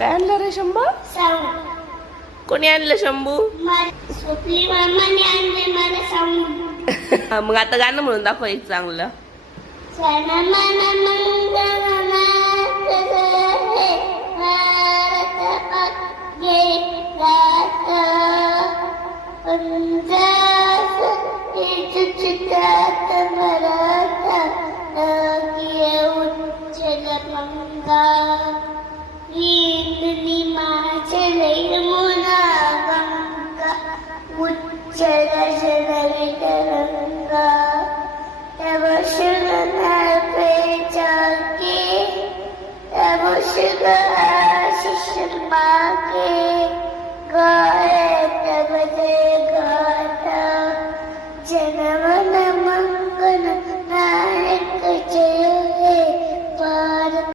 काय आणलं रे शंभू? कोणी आणलं शंभू? स्वप्नी मामाने आणले मला साऊंड. मग आता गाणं म्हणून दाखव एक चांगलं. जनम